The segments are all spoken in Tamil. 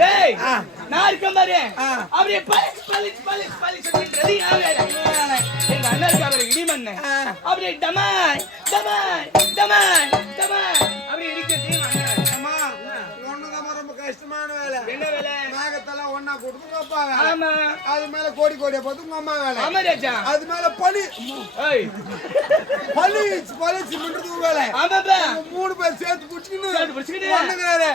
டேய் நான் இருக்கேன் பாரு. அப்படியே பலிச் சொல்லின்றது நான் வேற. எங்க அண்ணன் இருக்காரு இடிமண்ண. அப்படியே டமாய் டமாய் டமாய் டமாய் அப்படியே இடிக்கிறது எங்க அண்ணன். அம்மா ஒண்ணுதான் ரொம்ப கஷ்டமான வேலை. என்ன வேலை? நாகத்தெல்லாம் ஒண்ணா கொடுத்து அப்பா வேலை. ஆமா. அது மேல கோடி கோடியா பார்த்து உங்க அம்மா வேலை. ஆமா ராஜா. அது மேல பழி பண்றது வேலை. ஆமாப்பா. மூணு பேர் சேர்த்து புடிச்சுக்கிட்டு வந்துங்கறாரு.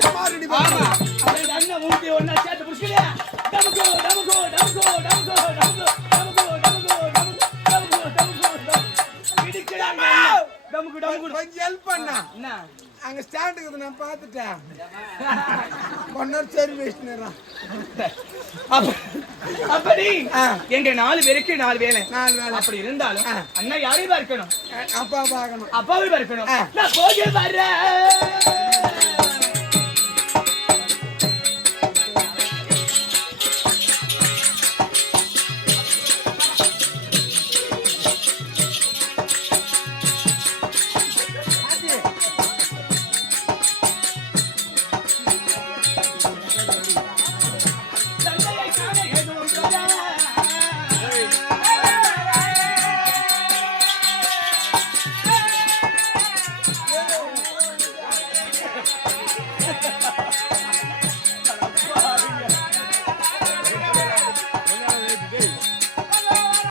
டமா ரெடி ஆமா. அந்த அண்ணன் மூஞ்சி ஒண்ணா சேர்த்து புடிச்சுக்கிட்டு டமுகோ டமுகோ டமுகோ டமுகோ டமுகோ டமுகோ டமுகோ டமுகோ இடிக்கறாங்க. டமுகோ டமுகோ கொஞ்சம் ஹெல்ப் பண்ணா. என்ன? அங்க ஸ்டாண்ட் இருக்குது நான் பார்த்துட்டேன். கொண்டர் சரி பேசினேரா. அப்படி எங்க 4 பேருக்கு 4 வேலை. 4 வேலை. அப்படி இருந்தாலும் அண்ணா யாரையும் பார்க்கணும். அப்பா பார்க்கணும். அப்பாவை பார்க்கணும். நான் போக வரேன்.